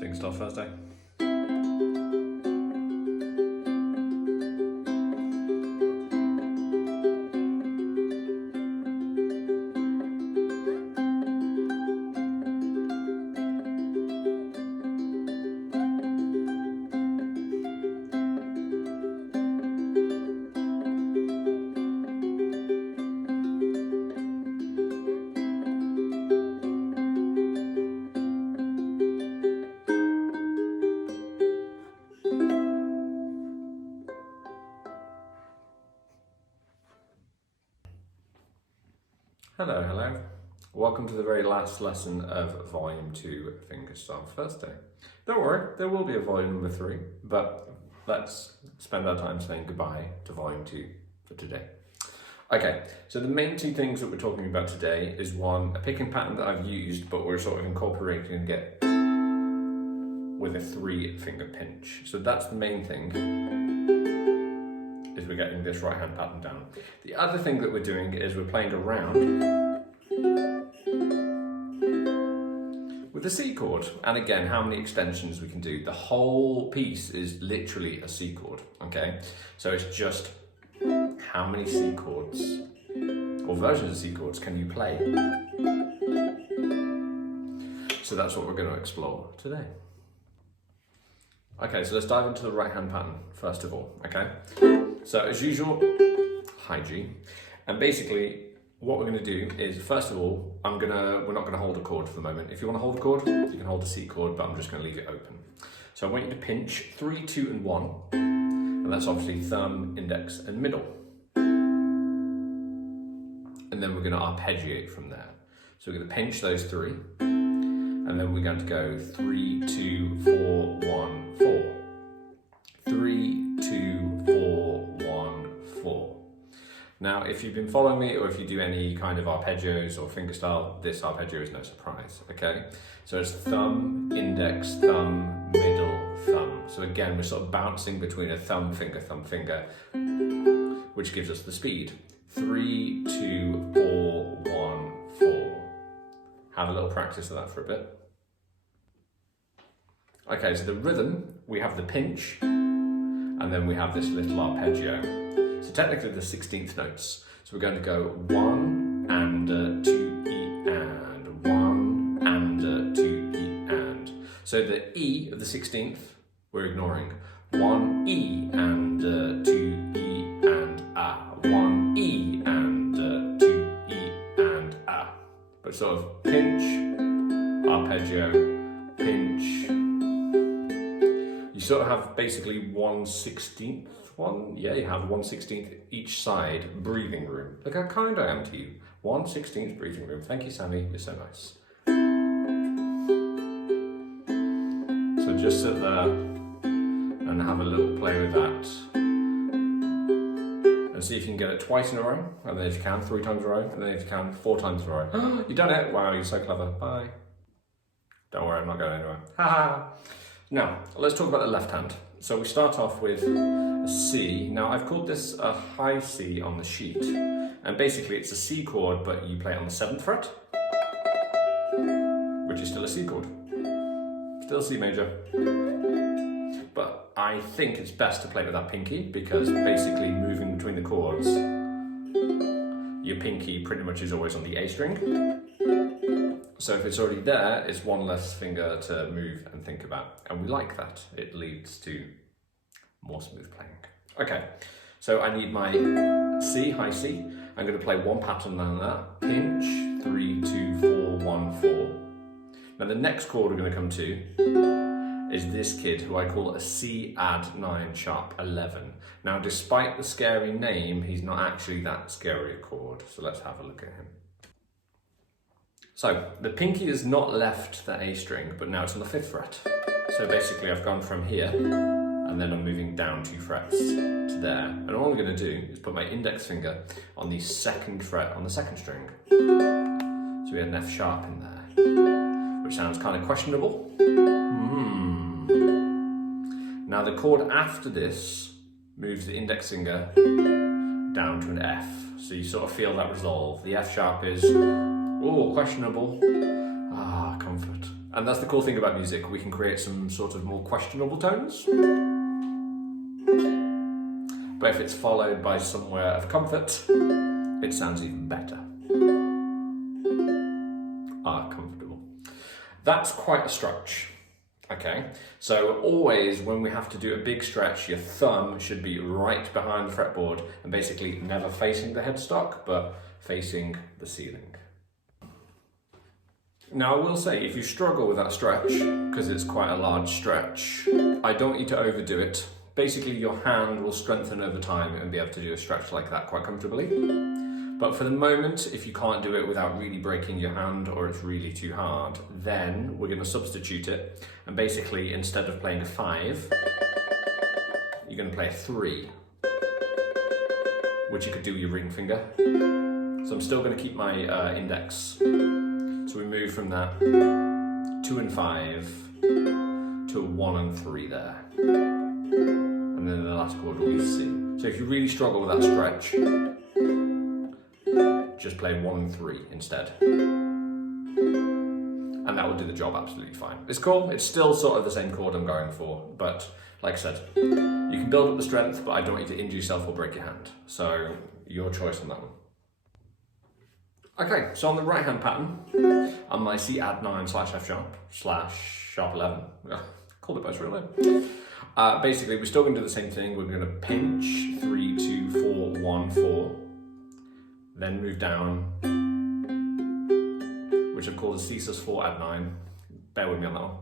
Fingerstyle Thursday. Hello, hello. Welcome to the very last lesson of Volume 2 Fingerstyle Thursday. Don't worry, there will be a Volume number 3, but let's spend our time saying goodbye to Volume 2 for today. Okay, so the main two things that we're talking about today is one, a picking pattern that I've used, but we're sort of incorporating it with a 3-finger pinch. So that's the main thing. Is we're getting this right hand pattern down. The other thing that we're doing is we're playing around with the C chord. And again, how many extensions we can do. The whole piece is literally a C chord, okay? So it's just how many C chords or versions of C chords can you play? So that's what we're going to explore today. Okay, so let's dive into the right hand pattern first of all, okay? So as usual, high G, and basically what we're going to do is, first of all, we're not going to hold a chord for the moment. If you want to hold a chord, you can hold a C chord, but I'm just going to leave it open. So I want you to pinch 3, 2, and 1, and that's obviously thumb, index, and middle. And then we're going to arpeggiate from there. So we're going to pinch those 3, and then we're going to go 3, 2, 4, 1, 4. 3, 2, 4, 1, 4. Now, if you've been following me or if you do any kind of arpeggios or fingerstyle, this arpeggio is no surprise, okay? So it's thumb, index, thumb, middle, thumb. So again, we're sort of bouncing between a thumb, finger, which gives us the speed. 3, 2, 4, 1, 4. Have a little practice of that for a bit. Okay, so the rhythm, we have the pinch, and then we have this little arpeggio. So technically the 16th notes. So we're going to go 1 and 2 E and 1 and 2 E and. So the E of the 16th we're ignoring. 1 E and 2 E and A. 1 E and 2 E and A. But sort of pinch, arpeggio, pinch. You sort of have basically 1/16 one. Yeah, you have 1/16 each side breathing room. Look how kind I am to you. 1/16 breathing room. Thank you, Sammy. You're so nice. So just sit there and have a little play with that. And see if you can get it twice in a row. And then if you can, 3 times in a row. And then if you can, 4 times in a row. You've done it. Wow, you're so clever. Bye. Don't worry, I'm not going anywhere. Ha. Now, let's talk about the left hand. So we start off with a C. Now, I've called this a high C on the sheet. And basically, it's a C chord, but you play it on the 7th fret, which is still a C chord. Still C major. But I think it's best to play with that pinky, because basically moving between the chords, your pinky pretty much is always on the A string. So if it's already there, it's one less finger to move and think about. And we like that. It leads to more smooth playing. Okay, so I need my C, high C. I'm going to play one pattern on that. Pinch, 3, 2, 4, 1, 4. Now the next chord we're going to come to is this kid, who I call a C add 9 sharp 11. Now, despite the scary name, he's not actually that scary a chord. So let's have a look at him. So the pinky has not left the A string, but now it's on the 5th fret. So basically I've gone from here, and then I'm moving down 2 frets to there. And all I'm going to do is put my index finger on the 2nd fret on the 2nd string. So we had an F sharp in there, which sounds kind of questionable. Now the chord after this moves the index finger down to an F. So you sort of feel that resolve. The F sharp is, oh, questionable. Ah, comfort. And that's the cool thing about music, we can create some sort of more questionable tones. But if it's followed by somewhere of comfort, it sounds even better. Comfortable. That's quite a stretch. Okay, so always when we have to do a big stretch, your thumb should be right behind the fretboard and basically never facing the headstock, but facing the ceiling. Now I will say, if you struggle with that stretch, because it's quite a large stretch, I don't want you to overdo it. Basically your hand will strengthen over time and be able to do a stretch like that quite comfortably. But for the moment, if you can't do it without really breaking your hand or it's really too hard, then we're going to substitute it. And basically, instead of playing a 5, you're going to play a 3, which you could do with your ring finger. So I'm still going to keep my index. So we move from that 2 and 5 to 1 and 3 there. And then the last chord will be C. So if you really struggle with that stretch, just play 1 and 3 instead. And that will do the job absolutely fine. It's cool, it's still sort of the same chord I'm going for, but like I said, you can build up the strength, but I don't want you to injure yourself or break your hand. So your choice on that one. Okay, so on the right hand pattern, on my C add 9 / F sharp / sharp 11, called it by its real name. Basically, we're still going to do the same thing. We're going to pinch 3, 2, 4, 1, 4. Then move down, which I've called a C sus4 add 9. Bear with me on that one.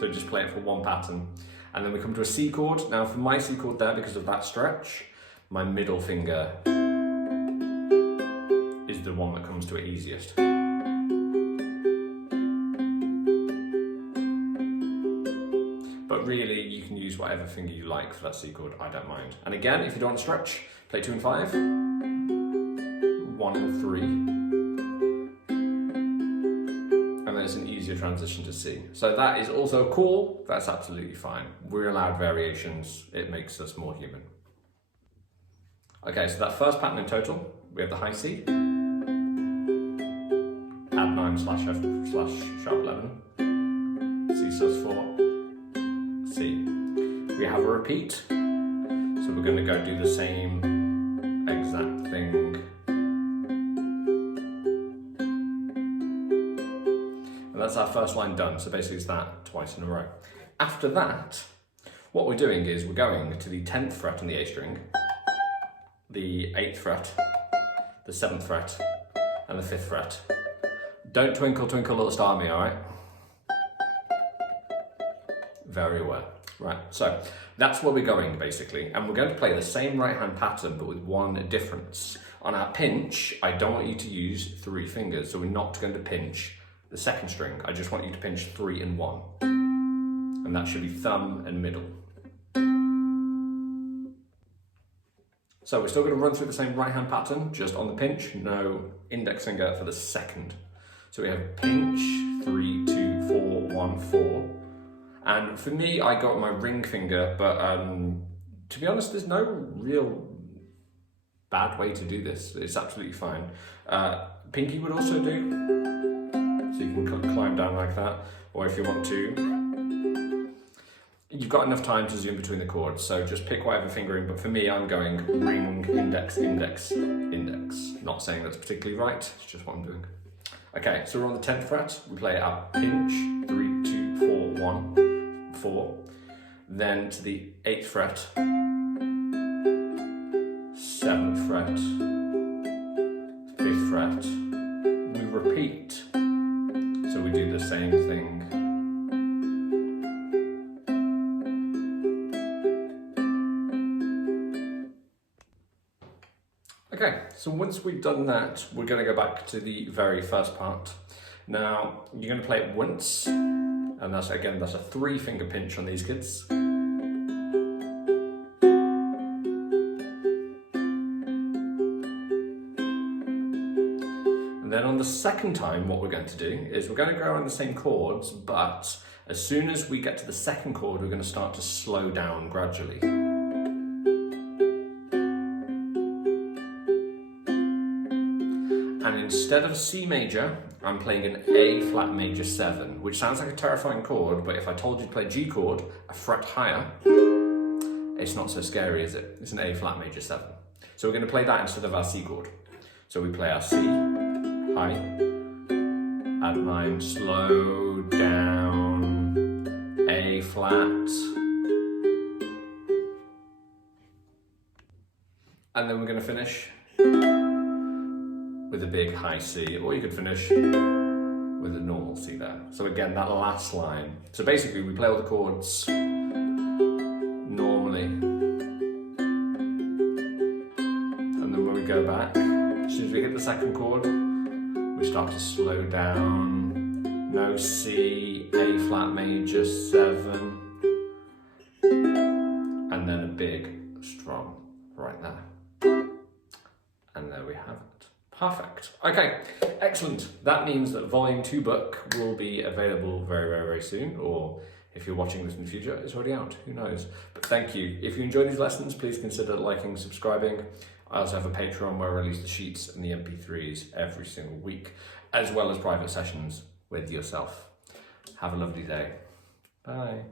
So just play it for one pattern. And then we come to a C chord. Now for my C chord there, because of that stretch, my middle finger is the one that comes to it easiest. But really, you can use whatever finger you like for that C chord, I don't mind. And again, if you don't want to stretch, play 2 and 5, 1 and 3. And then it's an easier transition to C. So that is also cool, that's absolutely fine. We're allowed variations, it makes us more human. Okay, so that first pattern in total, we have the high C, add 9 / F / sharp 11, C sus4, C. We have a repeat, so we're going to go do the same exact thing. And that's our first line done, so basically it's that twice in a row. After that, what we're doing is we're going to the 10th fret on the A string, the 8th fret, the 7th fret, and the 5th fret. Don't twinkle, twinkle, little star me, alright? Very well. Right, so that's where we're going basically, and we're going to play the same right hand pattern but with one difference. On our pinch, I don't want you to use 3 fingers, so we're not going to pinch the second string. I just want you to pinch 3 and 1, and that should be thumb and middle. So we're still going to run through the same right hand pattern, just on the pinch, no index finger for the second. So we have pinch, 3, 2, 4, 1, 4. And for me, I got my ring finger, but to be honest, there's no real bad way to do this. It's absolutely fine. Pinky would also do, so you can climb down like that, or if you want to, you've got enough time to zoom between the chords, so just pick whatever fingering, but for me, I'm going ring, index, index, index. Not saying that's particularly right, it's just what I'm doing. Okay, so we're on the 10th fret, we play our pinch, 3, 2, 4, 1, 4, then to the 8th fret, 7th fret, 5th fret, we repeat, so we do the same thing. Okay, so once we've done that, we're going to go back to the very first part. Now, you're going to play it once, and that's a 3 finger pinch on these kids. And then on the second time, what we're going to do is we're going to go on the same chords, but as soon as we get to the second chord, we're going to start to slow down gradually. And instead of C major, I'm playing an A flat major 7, which sounds like a terrifying chord, but if I told you to play G chord, a fret higher, it's not so scary, is it? It's an A flat major 7. So we're going to play that instead of our C chord. So we play our C, high, add 9, slow down, A flat, and then we're going to finish with a big high C, or you could finish with a normal C there. So again, that last line. So basically we play all the chords normally, and then when we go back, as soon as we hit the second chord, we start to slow down. No C, A flat major 7, and then a big strum right there. And there we have it. Perfect. Okay, excellent. That means that Volume 2 book will be available very, very, very soon, or if you're watching this in the future, it's already out. Who knows? But thank you. If you enjoy these lessons, please consider liking and subscribing. I also have a Patreon where I release the sheets and the MP3s every single week, as well as private sessions with yourself. Have a lovely day. Bye.